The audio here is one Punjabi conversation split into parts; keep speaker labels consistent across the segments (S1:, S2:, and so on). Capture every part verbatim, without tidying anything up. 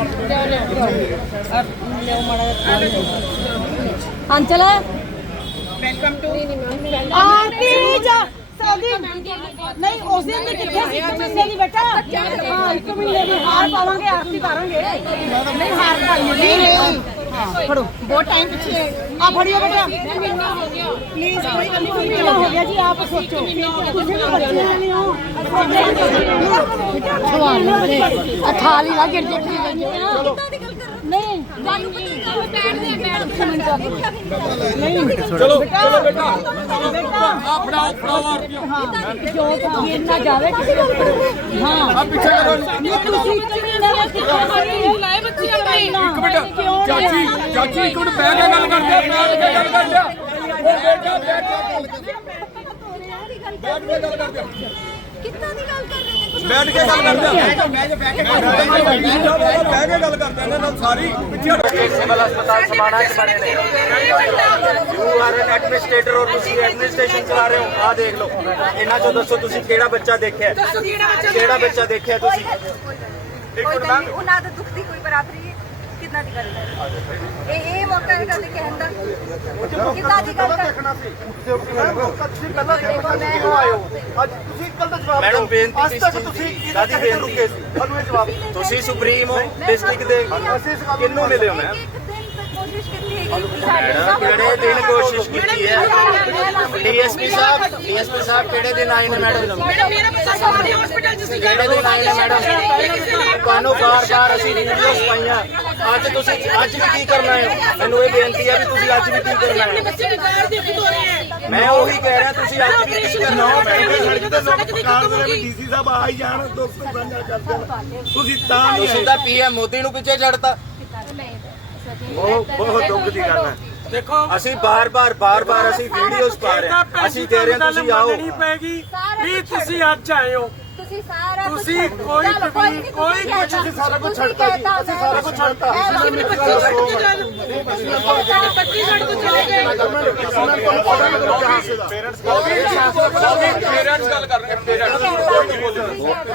S1: अंचल
S2: वेलकम टू
S1: नहीं उस दिन की कितने सी एक महीने की बेटा हां एक महीने की हार पावांगे आरती करेंगे नहीं हार पाएंगे हां फड़ो बहुत टाइम पीछे आ फड़ियो बेटा महीना हो गया प्लीज कोई गल नहीं महीना हो गया जी आप सोचो ਤੁਸੀਂ ਵੀ ਬੱਚੇ ਨਹੀਂ ਹੋ ਸਵਾਲ ਨਹੀਂ ਅਠਾਲੀ ਨਾ ਗਿਰ ਜੇ ਚਲੋ ਨਹੀਂ ਤੁਹਾਨੂੰ ਪਤਾ ਉਹ ਬੈਠਦੇ ਮੈਡਮ ਨਹੀਂ
S3: ਚਲੋ ਚਲੋ ਬੇਟਾ ਬੇਟਾ ਆ ਫੜਾਓ ਫੜਾਓ ਆਰਤੀਆਂ
S1: ਹਾਂ ਜੋ ਇਹ ਨਾ ਜਾਵੇ ਕਿਸੇ ਗੱਲ ਹਾਂ
S3: ਆ ਪਿੱਛੇ ਕਰੋ
S1: ਤੁਸੀਂ ਲਾਏ ਬੱਚੇ ਆਪਣੇ
S3: ਇੱਕ ਮਿੰਟ ਚਾਚੀ ਚਾਚੀ ਇੱਕ ਮਿੰਟ ਬਹਿ ਕੇ ਗੱਲ ਕਰਦੇ ਆ ਬੈਠ ਕੇ ਗੱਲ ਕਰਦੇ ਆ ਉਹ ਬੇਟਾ ਬੈਠ ਕੇ ਬੈਠ ਕੇ ਗੱਲ ਕਰਦੇ ਆ
S1: ਕਿੱਦਾਂ ਦੀ ਗੱਲ ਕਰ ਰਹੇ ਨੇ
S3: ਬੈਠ ਕੇ ਗੱਲ ਕਰਦੇ ਆ ਬਹਿ ਕੇ ਬਹਿ ਕੇ ਗੱਲ ਕਰਦੇ ਇਹਨਾਂ ਨਾਲ ਸਾਰੀ ਪਿੱਛੇ
S4: ਸਿਵਲ ਹਸਪਤਾਲ ਸਮਾਣਾ ਚ ਬਣੇ ਨੇ ਯੂ ਆਰ ਐਨ ਐਡਮਿਨਿਸਟ੍ਰੇਟਰ ਔਰ ਤੁਸੀਂ ਐਡਮਿਨਿਸਟ੍ਰੇਸ਼ਨ ਚਲਾ ਰਹੇ ਹੋ ਆ ਦੇਖ ਲਓ ਇਹਨਾਂ ਚੋਂ ਦੱਸੋ ਤੁਸੀਂ ਕਿਹੜਾ ਬੱਚਾ ਦੇਖਿਆ ਕਿਹੜਾ ਬੱਚਾ ਦੇਖਿਆ ਤੁਸੀਂ ਇੱਕ ਮਿੰਟ ਮੈਮ
S5: ਉਹਨਾਂ ਦੇ ਦੁੱਖ ਦੀ ਕੋਈ ਬਰਾਬਰੀ ਹੈ ਕਿੰਨਾ ਦੀ ਗੱਲ ਕਰ ਇਹ ਇਹ ਮੌਕਾ ਹੈ ਕਦੇ ਕਹਿਣ ਦਾ ਕਿੰਨਾ ਦੀ ਗੱਲ ਕਰ
S4: ਮੈਡਮ ਬੇਨਤੀ ਤੁਸੀਂ ਦਾਦੀ ਬੇਨਤੀ ਕੇ ਤੁਸੀਂ ਸੁਪਰੀਮ ਹੋ ਡਿਸਟ੍ਰਿਕਟ ਦੇ ਕਿੰਨੂੰ ਮਿਲੇ ਹੋ ਮੈਮ
S5: ਕੋਸ਼ਿਸ਼ ਕੀਤੀ ਹੈ
S4: ਕਿਹੜੇ ਦਿਨ ਕੋਸ਼ਿਸ਼ ਕੀਤੀ ਹੈ ਡੀਐਸਪੀ ਸਾਹਿਬ ਡੀਐਸਪੀ ਸਾਹਿਬ ਕਿਹੜੇ ਦਿਨ ਆਏ ਨੇ ਮੈਡਮ ਕਿਹੜੇ ਦਿਨ ਆਏ ਨੇ ਮੈਡਮ ਤੁਹਾਨੂੰ ਬਾਰ ਬਾਰ ਅਸੀਂ ਵੀਡੀਓਜ਼ ਪਾਈਆਂ ਅੱਜ ਤੁਸੀਂ ਅੱਜ ਵੀ ਕੀ ਕਰਨਾ ਹੈ ਮੈਨੂੰ ਇਹ ਬੇਨਤੀ ਹੈ ਵੀ ਤੁਸੀਂ ਅੱਜ ਵੀ ਕੀ ਕਰਨਾ ਹੈ ਮੈਂ ਉਹੀ ਕਹਿ ਰਿਹਾ ਤੁਸੀਂ ਅੱਜ ਵੀ ਕੀ ਕਰਨਾ ਹੈ
S3: ਡੀਸੀ ਸਾਹਿਬ ਆ ਹੀ ਜਾਣ ਦੁੱਖ ਸਾਂਝਾ ਕਰਦੇ ਤੁਸੀਂ ਤਾਂ
S4: ਤੁਸੀਂ ਤਾਂ ਪੀਐਮ ਮੋਦੀ ਨੂੰ ਪਿੱਛੇ ਛੱਡਤਾ ਬਹੁਤ ਬਹੁਤ ਦੁੱਖ ਦੀ ਗੱਲ ਹੈ
S3: ਦੇਖੋ
S4: ਅਸੀਂ ਬਾਰ-ਬਾਰ ਬਾਰ-ਬਾਰ ਅਸੀਂ ਵੀਡੀਓਜ਼ ਪਾ ਰਹੇ ਹਾਂ ਅਸੀਂ ਕਹਿ ਰਹੇ ਹਾਂ ਤੁਸੀਂ ਆਓ
S3: ਨਹੀਂ ਪੈਗੀ ਵੀ ਤੁਸੀਂ ਅੱਜ ਆਏ ਹੋ
S5: ਤੁਸੀਂ ਸਾਰਾ
S3: ਤੁਸੀਂ ਕੋਈ ਕਬੀਰ ਕੋਈ ਕੁਝ
S4: ਤੁਸੀਂ ਸਾਰਾ ਕੁਝ ਛੱਡਤਾ ਜੀ ਅਸੀਂ ਸਾਰਾ ਕੁਝ ਛੱਡਤਾ
S3: ਪੇਰੈਂਟਸ ਗੱਲ ਕਰ ਰਹੇ ਪੇਰੈਂਟਸ ਕੋਈ ਨਹੀਂ ਬੋਲਦੇ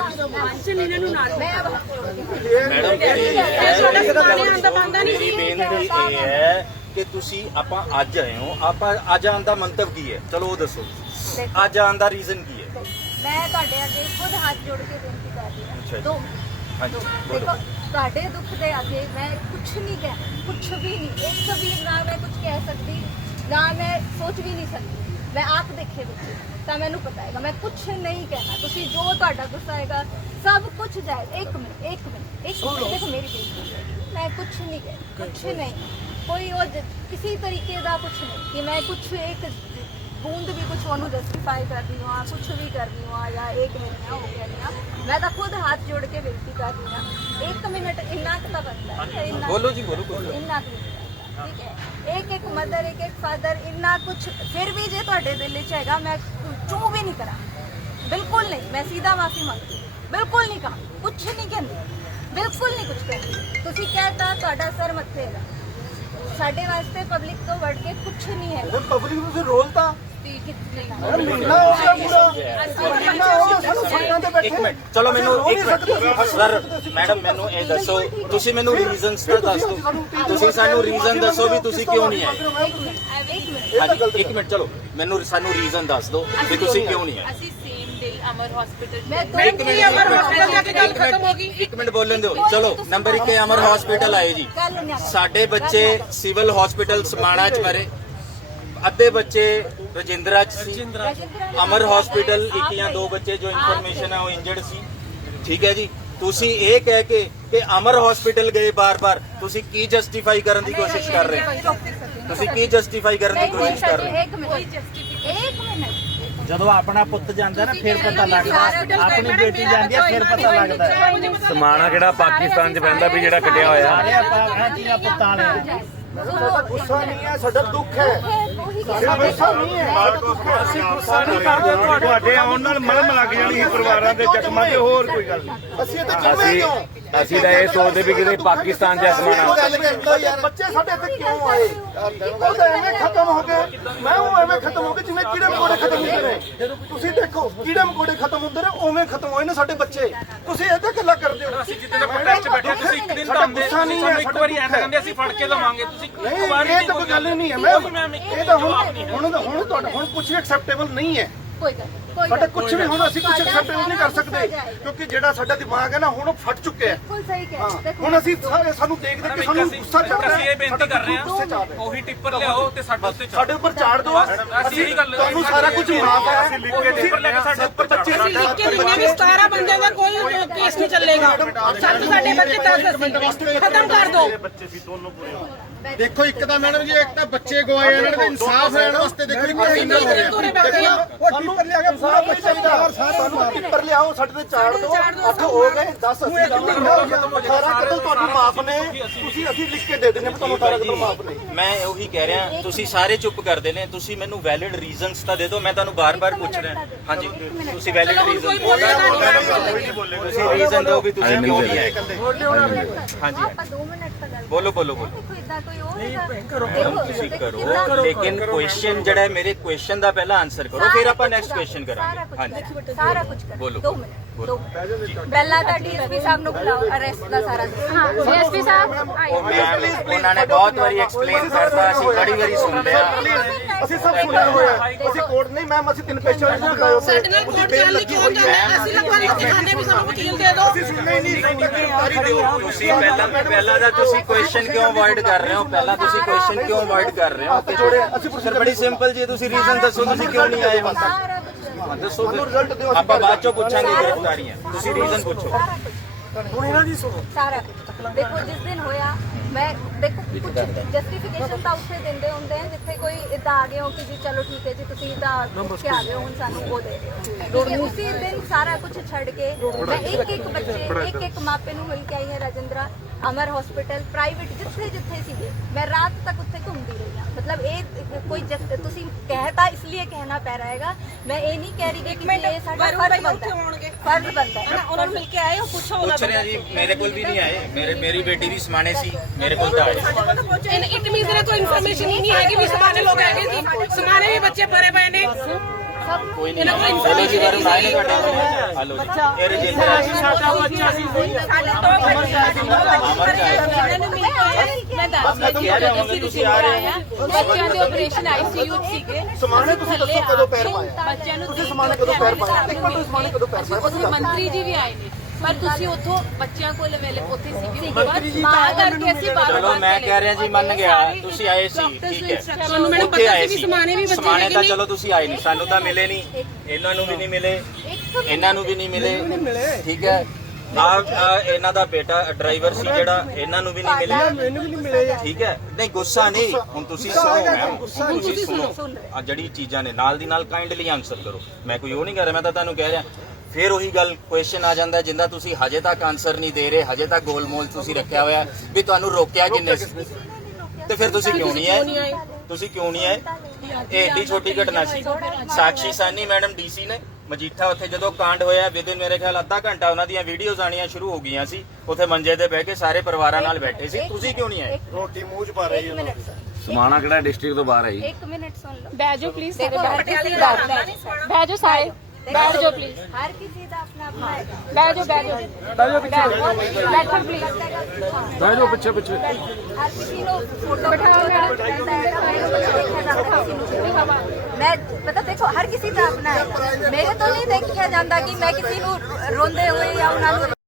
S4: ਮੈਡਮ ਮੇਰੀ ਬੇਨਤੀ ਇਹ ਹੈ ਕਿ ਤੁਸੀਂ ਆਪਾਂ ਅੱਜ ਆਏ ਹੋ ਆਪਾਂ ਅੱਜ ਆਉਣ ਦਾ ਮੰਤਵ ਕੀ ਹੈ ਚਲੋ ਉਹ ਦੱਸੋ ਅੱਜ ਆਉਣ ਦਾ ਰੀਜ਼ਨ ਕੀ ਹੈ
S5: ਮੈਂ ਤੁਹਾਡੇ ਅੱਗੇ ਖੁਦ ਹੱਥ ਜੋੜ ਕੇ ਬੇਨਤੀ ਕਰ ਰਹੀ ਹਾਂ ਦੋ
S4: ਹਾਂਜੀ
S5: ਦੇਖੋ ਤੁਹਾਡੇ ਦੁੱਖ ਦੇ ਅੱਗੇ ਮੈਂ ਕੁਝ ਨਹੀਂ ਕਹਿ ਕੁਝ ਵੀ ਨਹੀਂ ਇੱਕ ਵੀ ਨਾ ਮੈਂ ਕੁਝ ਕਹਿ ਸਕਦੀ ਨਾ ਮੈਂ ਸੋਚ ਵੀ ਨਹੀਂ ਸਕਦੀ ਮੈਂ ਆਪ ਦੇਖੇ ਬੱਚੇ ਤਾਂ ਮੈਨੂੰ ਪਤਾ ਹੈਗਾ ਮੈਂ ਕੁਝ ਨਹੀਂ ਕਹਿਣਾ ਤੁਸੀਂ ਜੋ ਤੁਹਾਡਾ ਗੁੱਸਾ ਹੈਗਾ ਸਭ ਕੁਝ ਜਾਏ ਇੱਕ ਮਿੰਟ ਇੱਕ ਮਿੰਟ ਇੱਕ ਮਿੰਟ ਦੇਖੋ ਮੇਰੀ ਬੇਨਤੀ ਮੈਂ ਕੁਝ ਨਹੀਂ ਕਹਿ ਕੁਝ ਨਹੀਂ ਕੋਈ ਉਹ ਕਿਸੇ ਤਰੀਕੇ ਦਾ ਕੁਝ ਨਹੀਂ ਕਿ ਮੈਂ ਕੁਝ ਇੱਕ बूंद भी कुछ ਉਹਨੂੰ ਜਸਟੀਫਾਈ ਕਰਦੀ ਹਾਂ ਕੁਝ ਵੀ ਕਰਦੀ ਹਾਂ ਜਾਂ ਇੱਕ ਮਹੀਨਾ ਹੋ ਗਿਆ ਜਾਂ ਮੈਂ ਤਾਂ ਖੁਦ ਹੱਥ ਜੋੜ ਕੇ ਬੇਨਤੀ ਕਰ ਰਹੀ ਹਾਂ ਇੱਕ ਮਿੰਟ ਇੰਨਾ ਕੁ ਤਾਂ ਬਣਦਾ ਹੈ ਇੰਨਾ
S4: ਬੋਲੋ ਜੀ ਬੋਲੋ
S5: ਇੰਨਾ ਕੁ ਠੀਕ ਹੈ ਇੱਕ ਇੱਕ ਮਦਰ ਇੱਕ ਇੱਕ ਫਾਦਰ ਇੰਨਾ ਕੁਝ ਫਿਰ ਵੀ ਜੇ ਤੁਹਾਡੇ ਦਿਲ ਵਿੱਚ ਹੈਗਾ ਮੈਂ ਚੂ ਵੀ ਨਹੀਂ ਕਰਾਂ ਬਿਲਕੁਲ ਨਹੀਂ ਮੈਂ ਸਿੱਧਾ ਮਾਫੀ ਮੰਗਦੀ ਬਿਲਕੁਲ ਨਹੀਂ ਕਹਾਂ ਕੁਝ ਨਹੀਂ ਕਹਿੰਦੀ ਬਿਲਕੁਲ ਨਹੀਂ ਕੁਝ ਕਹਿੰਦੀ ਤੁਸੀਂ ਕਹਿਤਾ ਤੁਹਾਡਾ ਸਰ ਮੱਥੇ ਹੈਗਾ ਸਾਡੇ ਵਾਸਤੇ ਪਬਲਿਕ ਤੋਂ ਵੜ ਕੇ ਕੁਝ ਨਹੀਂ ਹੈ
S4: ਪਬਲਿਕ ਨੂੰ ਤੁਸੀਂ ਰੋਲ ਤਾਂ ਇੱਕ ਮਿੰਟ ਚਲੋ ਮੈਨੂੰ ਇੱਕ ਮਿੰਟ ਸਰ ਮੈਡਮ ਮੈਨੂੰ ਇਹ ਦੱਸੋ ਤੁਸੀਂ ਮੈਨੂੰ ਰੀਜ਼ਨਸ ਤਾਂ ਦੱਸ ਦਿਓ ਤੁਸੀਂ ਸਾਨੂੰ ਰੀਜ਼ਨ ਦੱਸੋ ਵੀ ਤੁਸੀਂ ਕਿਉਂ ਨਹੀਂ ਆਏ ਹਾਂਜੀ ਇੱਕ ਮਿੰਟ ਚਲੋ ਮੈਨੂੰ ਸਾਨੂੰ ਰੀਜ਼ਨ ਦੱਸ ਦਿਓ ਵੀ ਤੁਸੀਂ ਕਿਉਂ ਨਹੀਂ ਆਏ
S2: ਅਸੀਂ ਸੇਮ ਡੇ ਅਮਰ ਹਸਪੀਟਲ
S5: ਮੈਂ
S4: ਇੱਕ ਮਿੰਟ ਅਮਰ ਹਸਪੀਟਲ ਜਾ ਕੇ ਗੱਲ ਖਤਮ ਹੋ ਗਈ ਇੱਕ ਮਿੰਟ ਬੋਲਣ ਦਿਓ ਚਲੋ ਨੰਬਰ ਇੱਕ ਅਮਰ ਹਸਪੀਟਲ ਆਏ ਜੀ ਸਾਡੇ ਬੱਚੇ ਸਿਵਲ ਹਸਪੀਟਲ ਸਮਾਣਾ ਚ ਮਰੇ ਅੱਧੇ ਬੱਚੇ ਰਜਿੰਦਰਾ ਚ ਸੀ ਅਮਰ ਹਸਪੀਟਲ ਇੱਕ ਜਾਂ ਦੋ ਬੱਚੇ ਜੋ ਇਨਫੋਰਮੇਸ਼ਨ ਹੈ ਉਹ ਇੰਜਰਡ ਸੀ ਠੀਕ ਹੈ ਜੀ ਤੁਸੀਂ ਇਹ ਕਹਿ ਕੇ ਕਿ ਅਮਰ ਹਸਪੀਟਲ ਗਏ ਬਾਰ-ਬਾਰ ਤੁਸੀਂ ਕੀ ਜਸਟੀਫਾਈ ਕਰਨ ਦੀ ਕੋਸ਼ਿਸ਼ ਕਰ ਰਹੇ ਹੋ ਤੁਸੀਂ ਕੀ ਜਸਟੀਫਾਈ ਕਰਨ ਦੀ ਕੋਸ਼ਿਸ਼ ਕਰ ਰਹੇ ਹੋ
S5: ਇੱਕ ਮਿੰਟ ਇੱਕ ਮਿੰਟ
S6: ਜਦੋਂ ਆਪਣਾ ਪੁੱਤ ਜਾਂਦਾ ਨਾ ਫਿਰ ਪਤਾ ਲੱਗਦਾ ਆਪਣੀ ਬੇਟੀ ਜਾਂਦੀ ਹੈ ਫਿਰ ਪਤਾ ਲੱਗਦਾ
S7: ਸਮਾਣਾ ਕਿਹੜਾ ਪਾਕਿਸਤਾਨ ਚ ਪੈਂਦਾ ਵੀ ਜਿਹੜਾ ਕੱਟਿਆ ਹੋਇਆ
S6: ਸਾਰੇ ਆਪਾਂ ਧੀਆਂ ਪੁੱਤਾਂ ਵਾਲੇ
S7: ਸਾਡਾ ਗੁੱਸਾ ਨਹੀਂ ਹੈ, ਸਾਡਾ ਦੁੱਖ ਹੈ।
S5: ਉਹੀ
S7: ਸਾਡਾ ਗੁੱਸਾ ਨਹੀਂ ਹੈ, ਸਾਡਾ ਦੁੱਖ ਹੈ। ਅਸੀਂ ਗੁੱਸਾ ਨਹੀਂ ਕਰਦੇ ਤੁਹਾਡੇ
S6: ਤੁਹਾਡੇ ਆਉਣ ਨਾਲ ਮਲਮ ਲੱਗ ਜਾਣੀ ਸੀ ਪਰਿਵਾਰਾਂ ਦੇ ਜ਼ਖਮਾਂ ਤੇ, ਹੋਰ ਕੋਈ ਗੱਲ ਨਹੀਂ।
S7: ਅਸੀਂ ਇੱਥੇ ਜੰਮੇ ਕਿਉਂ?
S3: ਅਸੀਂ ਤਾਂ ਇਹ ਸੋਚਦੇ ਵੀ ਕਿਤੇ ਪਾਕਿਸਤਾਨ ਜੈਸਾ
S7: ਬੱਚੇ ਸਾਡੇ ਇੱਥੇ ਕਿਉਂ ਆਏ? ਉਹ ਤਾਂ ਐਵੇਂ ਖਤਮ ਹੋ ਗਏ, ਮੈਂ ਉਹ ਐਵੇਂ ਖਤਮ ਹੋ ਗਏ ਜਿਵੇਂ ਕੀੜੇ ਮਕੌੜੇ ਖਤਮ ਹੁੰਦੇ ਨੇ। ਤੁਸੀਂ ਦੇਖੋ ਕੀੜੇ ਮਕੌੜੇ ਖਤਮ ਹੁੰਦੇ ਨੇ, ਉਵੇਂ ਖਤਮ ਹੋਏ ਨੇ ਸਾਡੇ ਬੱਚੇ। ਤੁਸੀਂ ਇਹਦੇ ਗੱਲਾਂ ਕਰਦੇ ਹੋ।
S8: ਅਸੀਂ ਜਿੱਤੇ ਪ੍ਰੋਟੈਸਟ ਬੈਠੇ ਤੁਸੀਂ ਇੱਕ ਦਿਨ ਤਾਂ ਆਉਂਦੇ ਸਾਨੂੰ ਇੱਕ ਵਾਰੀ ਐਂ ਕਹਿੰਦੇ ਅਸੀਂ ਫੜ ਕੇ ਲਵਾਂਗੇ, ਤੁਸੀਂ ਇੱਕ
S7: ਨਹੀਂ
S8: ਵਾਰੀ
S7: ਇਹ ਤਾਂ ਕੋਈ ਗੱਲ ਨਹੀਂ ਹੈ ਮੈਮ, ਇਹ ਤਾਂ ਹੁਣ ਹੁਣ ਹੁਣ ਤੁਹਾਡਾ ਹੁਣ ਕੁਝ ਐਕਸੈਪਟੇਬਲ ਨਹੀਂ ਹੈ।
S5: ਕੋਈ ਗੱਲ ਕੋਈ
S7: ਸਾਡਾ ਕੁਝ ਵੀ ਹੁਣ ਅਸੀਂ ਕੁਝ ਐਕਸੈਪਟੇਬਲ ਨਹੀਂ ਕਰ ਸਕਦੇ, ਕਿਉਂਕਿ ਜਿਹੜਾ ਸਾਡਾ ਦਿਮਾਗ ਹੈ ਨਾ ਹੁਣ ਉਹ ਫਟ ਚੁੱਕਿਆ ਹੈ।
S5: ਬਿਲਕੁਲ ਸਹੀ ਕਹਿ ਰਹੇ
S7: ਹੁਣ ਅਸੀਂ ਸਾਰੇ ਸਾਨੂੰ ਦੇਖ ਦੇਖ ਕੇ ਸਾਨੂੰ ਗੁੱਸਾ ਚੜ ਰਿਹਾ
S8: ਅਸੀਂ ਇਹ ਬੇਨਤੀ ਕਰ ਰਹੇ ਹਾਂ ਉਹੀ ਟਿੱਪਰ ਲਿਆਓ ਤੇ ਸਾਡੇ ਉੱਤੇ
S7: ਸਾਡੇ ਉੱਪਰ ਚਾੜ ਦਿਓ।
S8: ਅਸੀਂ ਇਹੀ ਗੱਲ
S7: ਤੁਹਾਨੂੰ ਸਾਰਾ ਕੁਝ ਮਾਫ ਹੈ।
S8: ਅਸੀਂ ਲਿਖ ਕੇ ਟਿੱਪਰ ਲੈ ਕੇ ਸਾਡੇ ਉੱਪਰ
S7: ਬੱਚੇ
S1: ਅਸੀਂ ਲਿਖ ਕੇ ਦਿੰਦੇ ਵੀ ਸਤਾਰਾਂ ਬੰਦਿਆਂ ਦਾ ਕੋਈ ਕੇਸ ਨਹੀਂ ਚੱਲੇਗਾ। ਸੱਤ ਸਾਡੇ ਬੱਚੇ ਦਸ ਅਸੀਂ ਖਤਮ ਕਰ ਦਿਓ।
S7: ਦੇਖੋ ਇੱਕ ਤਾਂ ਮੈਡਮ ਜੀ ਇੱਕ ਤਾਂ ਬੱਚੇ ਗਵਾਏ ਇਹਨਾਂ ਨੂੰ ਇਨਸਾਫ ਲੈਣ ਵਾਸਤੇ ਦੇਖੋ ਇੱਕ ਮਹੀਨਾ ਹੋ ਗਿਆ। ਉਹ ਟਿੱਪਰ ਲਿਆ ਕੇ ਪੂਰਾ ਬੱਚਾ ਚਾਰ ਸਾਨੂੰ ਟਿੱਪਰ ਲਿਆਓ ਸਾਡੇ ਤੇ ਚਾੜ ਦਿਓ। ਅੱਠ ਹੋ ਗਏ ਦਸ ਅਸੀਂ ਅਠਾਰਾਂ ਕਤਲ ਤੁਹਾਨੂੰ ਮਾਫ ਨੇ। ਤੁਸੀਂ ਅਸੀਂ ਲਿਖ ਕੇ ਦੇ ਦਿੰਦੇ ਤੁਹਾਨੂੰ ਅਠਾਰਾਂ ਕਤਲ ਮਾਫ ਨੇ।
S4: ਮੈਂ ਉਹੀ ਕਹਿ ਰਿਹਾ, ਤੁਸੀਂ ਸਾਰੇ ਚੁੱਪ ਕਰਦੇ ਨੇ। ਤੁਸੀਂ ਮੈਨੂੰ ਵੈਲਿਡ ਰੀਜ਼ਨਸ ਤਾਂ ਦੇ ਦਿਓ, ਮੈਂ ਤੁਹਾਨੂੰ ਬਾਰ-ਬਾਰ ਪੁੱਛ ਰਿਹਾ। ਹਾਂਜੀ ਤੁਸੀਂ ਵੈਲਿਡ ਰੀਜ਼ਨ ਤੁਸੀਂ ਰੀਜ਼ਨ ਦਿਓ ਵੀ ਤੁਸੀਂ ਕਿਉਂ ਨਹੀਂ ਆਏ। ਹਾਂਜੀ
S5: ਆਪਾਂ ਦੋ ਮਿੰਟ ਤੱਕ ਗੱਲ
S4: ਬੋਲੋ ਬੋਲੋ ਬੋਲੋ
S5: ਦੇਖੋ ਇਦਾਂ ਕੋਈ ਹੋਰ ਹੈਗਾ
S4: ਤੁਸੀਂ ਕਰੋ, ਲੇਕਿਨ ਕੁਐਸਚਨ ਜਿਹੜਾ ਹੈ ਮੇਰੇ ਕੁਐਸਚਨ ਦਾ ਪਹਿਲਾਂ ਆਨਸਰ ਕਰੋ, ਫਿਰ ਆਪਾਂ ਨੈਕਸਟ ਕੁਐਸਚਨ ਕਰਾਂਗੇ।
S5: ਹਾਂਜੀ ਸਾਰਾ ਕੁਝ ਕਰ
S4: ਬੋਲੋ।
S5: ਦੋ ਮਿੰਟ ਦੋ ਪਹਿਲਾਂ ਤਾਂ ਡੀਐਸਪੀ ਸਾਹਿਬ ਨੂੰ ਬੁਲਾਓ, ਅਰੈਸਟ ਦਾ ਸਾਰਾ ਹਾਂ ਡੀਐਸਪੀ ਸਾਹਿਬ
S4: ਉਹ ਮੈਮ ਉਹਨਾਂ ਨੇ ਬਹੁਤ ਵਾਰੀ ਐਕਸਪਲੇਨ ਕਰਤਾ, ਅਸੀਂ ਬੜੀ ਵਾਰੀ ਸੁਣਦੇ ਆ।
S7: ਅਸੀਂ ਸਭ ਸੁਣਿਆ ਹੋਇਆ। ਅਸੀਂ ਕੋਰਟ ਨਹੀਂ ਮੈਮ ਅਸੀਂ ਤਿੰਨ ਪੇਸ਼ਾਂ ਨੂੰ ਦਿਖਾਇਓ ਤੇ
S1: ਸਾਡੇ ਨਾਲ ਕੋਰਟ ਚੱਲ ਨਹੀਂ ਕਿਉਂ ਕਰਨਾ? ਅਸੀਂ ਲਗਵਾ ਕੇ ਦਿਖਾਣੇ ਵੀ ਸਾਨੂੰ ਵਕੀਲ ਦੇ ਦਿਓ।
S7: ਅਸੀਂ ਸੁਣਨਾ ਹੀ ਨਹੀਂ। ਗ੍ਰਿਫਤਾਰੀ ਦਿਓ।
S4: ਤੁਸੀਂ ਪਹਿਲਾਂ ਪਹਿਲਾਂ ਦਾ ਤੁਸੀਂ ਕੁਐਸਚਨ ਕਿਉਂ ਅਵੋਇਡ ਕਰ ਰਹੇ ਹੋ? ਪਹਿਲਾਂ ਤੁਸੀਂ ਕੁਐਸਚਨ ਕਿਉਂ ਅਵੋਇਡ ਕਰ ਰਹੇ ਹੋ?
S7: ਜੋੜੇ ਅਸੀਂ
S4: ਸਰ ਬੜੀ ਸਿੰਪਲ ਜੀ, ਤੁਸੀਂ ਰੀਜ਼ਨ ਦੱਸੋ ਤੁਸੀਂ ਕਿਉਂ ਨਹੀਂ ਆਏ ਹੁਣ ਤੱਕ।
S5: ਸਾਰਾ ਕੁਝ
S4: ਹਾਂ, ਦੱਸੋ ਫਿਰ। ਆਪਾਂ ਬਾਅਦ ਚੋਂ ਪੁੱਛਾਂਗੇ ਗ੍ਰਿਫਤਾਰੀਆਂ, ਤੁਸੀਂ ਰੀਜ਼ਨ ਪੁੱਛੋ।
S7: ਹੁਣ ਇਹਨਾਂ ਦੀ ਸੁਣੋ।
S5: ਸਾਰਾ ਕੁਝ ਦੇਖੋ ਜਿਸ ਦਿਨ ਹੋਇਆ ਮੈਂ ਦੇਖੋ ਕੁਝ ਜਸਟੀਫਿਕੇਸ਼ਨ ਤਾਂ ਉੱਥੇ ਦਿੰਦੇ ਹੁੰਦੇ ਆ ਜਿੱਥੇ ਕੋਈ ਇਦਾਂ ਆ ਗਏ ਹੋ ਕਿ ਜੀ ਚਲੋ ਠੀਕ ਹੈ ਜੀ ਤੁਸੀਂ ਤਾਂ ਪੁੱਛ ਕੇ ਆ ਗਏ ਹੋ ਹੁਣ ਸਾਨੂੰ ਉਹ ਦੇ ਦਿਓ। ਠੀਕ ਹੈ ਉਸੇ ਦਿਨ ਸਾਰਾ ਕੁਝ ਛੱਡ ਕੇ ਮੈਂ ਇੱਕ ਇੱਕ ਬੱਚੇ ਇੱਕ ਇੱਕ ਮਾਪੇ ਨੂੰ ਮਿਲ ਕੇ ਆਈ ਹਾਂ ਰਾਜਿੰਦਰਾ ਅਮਰ ਹਸਪੀਟਲ ਪ੍ਰਾਈਵੇਟ ਜਿੱਥੇ ਜਿੱਥੇ ਸੀਗੇ ਮੈਂ ਰਾਤ ਤੱਕ ਉੱਥੇ ਘੁੰਮਦੀ ਰਹੀ ਹਾਂ। मतलब ਇਹ ਕੋਈ ਤੁਸੀਂ ਕਹਿਤਾ ਇਸ ਲਈ ਕਹਿਣਾ ਪੈ ਰਿਹਾ ਹੈਗਾ। ਮੈਂ ਇਹ ਨਹੀਂ ਕਹਿ ਰਹੀ ਕਿ ਇਹ ਸਾਡਾ ਫਰਜ਼ ਬਣਦਾ ਹੈ ਫਰਜ਼ ਬਣਦਾ ਹੈ
S1: ਉਹਨਾਂ ਨੂੰ ਮਿਲ ਕੇ ਆਏ ਹੋ ਪੁੱਛੋ
S4: ਪੁੱਛ ਰਿਹਾ ਜੀ, ਮੇਰੇ ਕੋਲ ਵੀ ਨਹੀਂ ਆਏ। ਮੇਰੇ ਮੇਰੀ ਬੇਟੀ ਵੀ ਸਮਾਣੇ ਸੀ, ਮੇਰੇ ਕੋਲ ਤਾਂ ਆਏ।
S1: ਇਟ ਮੀਨਸ ਇਹਨਾਂ ਕੋਈ ਇਨਫੋਰਮੇਸ਼ਨ ਹੀ ਨਹੀਂ ਹੈ ਕਿ ਵੀ ਸਮਾਨੇ ਲੋਕ ਹੈਗੇ ਸੀ। ਸਮਾਨੇ ਵੀ ਬੱਚੇ ਭਰੇ ਪਏ ਨੇ।
S4: ਕੋਈ ਨਹੀਂ ਇਨਫੋਰਮੇਸ਼ਨ ਬਾਰੇ ਮੈਂ ਨਹੀਂ ਪਤਾ। ਹਲੋ ਇਹ ਰਜਿੰਦਰ
S1: ਸਾਡਾ ਬੱਚਾ ਸੀ ਸਾਡੇ ਦੋ ਬੱਚੇ ਇਹਨਾਂ ਨੂੰ ਮਿਲ ਕੇ ਮੈਂ ਦੱਸ
S4: ਕਹਿ ਰਿਹਾ ਹਾਂ ਤੁਸੀਂ ਆ ਰਹੇ ਹੋ।
S2: ਬੱਚਿਆਂ ਦੇ ਆਪਰੇਸ਼ਨ ਆਈਸੀਯੂ ਸੀਗੇ।
S7: ਸਮਾਨੇ ਤੁਸੀਂ ਦੱਸੋ ਕਦੋਂ ਪੈਰ ਪਾਇਆ?
S2: ਬੱਚਿਆਂ ਨੂੰ
S7: ਤੁਸੀਂ ਸਮਾਨੇ ਕਦੋਂ ਪੈਰ ਪਾਇਆ? ਇੱਕ ਮਿੰਟ ਸਮਾਨੇ ਕਦੋਂ ਪੈਰ ਪਾਇਆ?
S2: ਉੱਥੇ ਮੰਤਰੀ ਜੀ ਵੀ ਆਏ ਨੇ ਪਰ ਤੁਸੀਂ ਉੱਥੋਂ ਬੱਚਿਆਂ ਕੋਲ ਅਵੇਲੇਬਲ ਉੱਥੇ ਸੀਗੇ। ਮਾਂ ਕਰਕੇ ਅਸੀਂ ਬਾਰ
S4: ਚਲੋ ਮੈਂ ਕਹਿ ਰਿਹਾ ਜੀ ਮੰਨ ਗਿਆ ਤੁਸੀਂ ਆਏ ਸੀ, ਠੀਕ ਹੈ।
S1: ਤੁਹਾਨੂੰ ਮੈਨੂੰ
S4: ਉੱਥੇ
S1: ਪਤਾ
S4: ਆਏ
S1: ਸੀ ਵੀ
S4: ਸੀ
S1: ਸਮਾਨੇ ਵੀ ਬੱਚੇ
S4: ਸਮਾਨੇ
S1: ਹੈਗੇ
S4: ਤਾਂ
S1: ਨੇ।
S4: ਚਲੋ ਤੁਸੀਂ ਆਏ ਨਹੀਂ, ਸਾਨੂੰ ਤਾਂ ਮਿਲੇ ਨਹੀਂ, ਇਹਨਾਂ ਨੂੰ ਵੀ ਨਹੀਂ ਮਿਲੇ, ਇਹਨਾਂ ਨੂੰ ਵੀ ਨਹੀਂ ਮਿਲੇ, ਠੀਕ ਹੈ। ਆ ਇਹਨਾਂ ਦਾ ਬੇਟਾ ਡਰਾਈਵਰ ਸੀ ਜਿਹੜਾ, ਇਹਨਾਂ ਨੂੰ ਵੀ ਨਹੀਂ ਮਿਲੇ,
S7: ਮੈਨੂੰ ਵੀ ਨਹੀਂ ਮਿਲੇ।
S4: ਠੀਕ ਹੈ। ਨਹੀਂ ਗੁੱਸਾ ਨਹੀਂ, ਹੁਣ ਤੁਸੀਂ ਸੁਣੋ ਮੈਮ, ਤੁਸੀਂ ਸੁਣੋ ਆ ਜਿਹੜੀ ਚੀਜ਼ਾਂ ਨੇ ਨਾਲ ਦੀ ਨਾਲ ਕਾਈਂਡਲੀ ਆਨਸਰ ਕਰੋ। ਮੈਂ ਕੋਈ ਉਹ ਨਹੀਂ ਕਰ ਰਿਹਾ, ਮੈਂ ਤਾਂ ਤੁਹਾਨੂੰ ਕਹਿ ਰਿਹਾ। ਫਿਰ ਉਹੀ ਗੱਲ ਕੁਐਸਚਨ ਆ ਜਾਂਦਾ ਜਿੰਦਾ ਤੁਸੀਂ ਹਜੇ ਤੱਕ ਆਨਸਰ ਨਹੀਂ ਦੇ ਰਹੇ, ਹਜੇ ਤੱਕ ਗੋਲਮੋਲ ਤੁਸੀਂ ਰੱਖਿਆ ਹੋਇਆ ਵੀ ਤੁਹਾਨੂੰ ਰੋਕਿਆ ਕਿੰਨੇ ਸੀ ਤੇ ਫਿਰ ਤੁਸੀਂ ਕਿਉਂ ਨਹੀਂ ਆਏ? ਤੁਸੀਂ ਕਿਉਂ ਨਹੀਂ ਆਏ? ਇਹ ਏਡੀ ਛੋਟੀ ਘਟਨਾ ਸੀ। ਸਾਕਸ਼ੀ ਸਾਨੀ ਮੈਡਮ ਡੀਸੀ ਨੇ ਮਜੀਠਾ ਉੱਥੇ ਜਦੋਂ ਕਾਂਡ ਹੋਇਆ ਵਿਦਿਨ ਮੇਰੇ ਖਿਆਲ ਅੱਧਾ ਘੰਟਾ ਉਹਨਾਂ ਦੀਆਂ ਵੀਡੀਓਜ਼ ਆਣੀਆਂ ਸ਼ੁਰੂ ਹੋ ਗਈਆਂ ਸੀ। ਉੱਥੇ ਮੰਜੇ ਤੇ ਬਹਿ ਕੇ ਸਾਰੇ ਪਰਿਵਾਰਾਂ ਨਾਲ ਬੈਠੇ ਸੀ, ਤੁਸੀਂ ਕਿਉਂ ਨਹੀਂ ਆਏ?
S7: ਰੋਟੀ ਮੂੰਹ ਚ ਪਾ ਰਹੀ ਹੈ।
S3: ਸਮਾਣਾ ਕਿਹੜਾ ਡਿਸਟ੍ਰਿਕਟ ਤੋਂ ਬਾਹਰ ਹੈ ਜੀ?
S5: ਇੱਕ ਮਿੰਟ ਸੁਣ ਲਓ।
S2: ਬਹਿ ਜਾਓ ਪਲੀਜ਼
S5: ਦੇਖੋ ਹਰ ਕਿਸੇ ਦਾ ਆਪਣਾ ਹੈ।
S2: ਬਹਿ ਜਾਓ ਸਾਰੇ ਬੈਠ ਜਾਓ ਪਲੀਜ਼
S5: ਹਰ ਕਿਸੇ ਦਾ ਆਪਣਾ ਆਪਣਾ ਹੈ।
S2: ਬਹਿ ਜਾਓ ਬਹਿ ਜਾਓ ਬਹਿ ਜਾਓ ਪਿੱਛੇ ਬੈਠੋ ਪਲੀਜ਼
S3: ਬਹਿ ਜਾਓ ਪਿੱਛੇ ਪਿੱਛੇ।
S5: ਹਰ ਕਿਸੇ ਨੂੰ ਫੋਟੋ ਮੈਂ ਪਤਾ ਦੇਖੋ ਹਰ ਕਿਸੇ ਦਾ ਆਪਣਾ ਹੈ। ਮੇਰੇ ਤੋਂ ਨਹੀਂ ਦੇਖਿਆ ਜਾਂਦਾ ਕਿ ਮੈਂ ਕਿਸੇ ਨੂੰ ਰੋਂਦੇ ਹੋਏ ਜਾਂ ਉਹਨਾਂ ਨੂੰ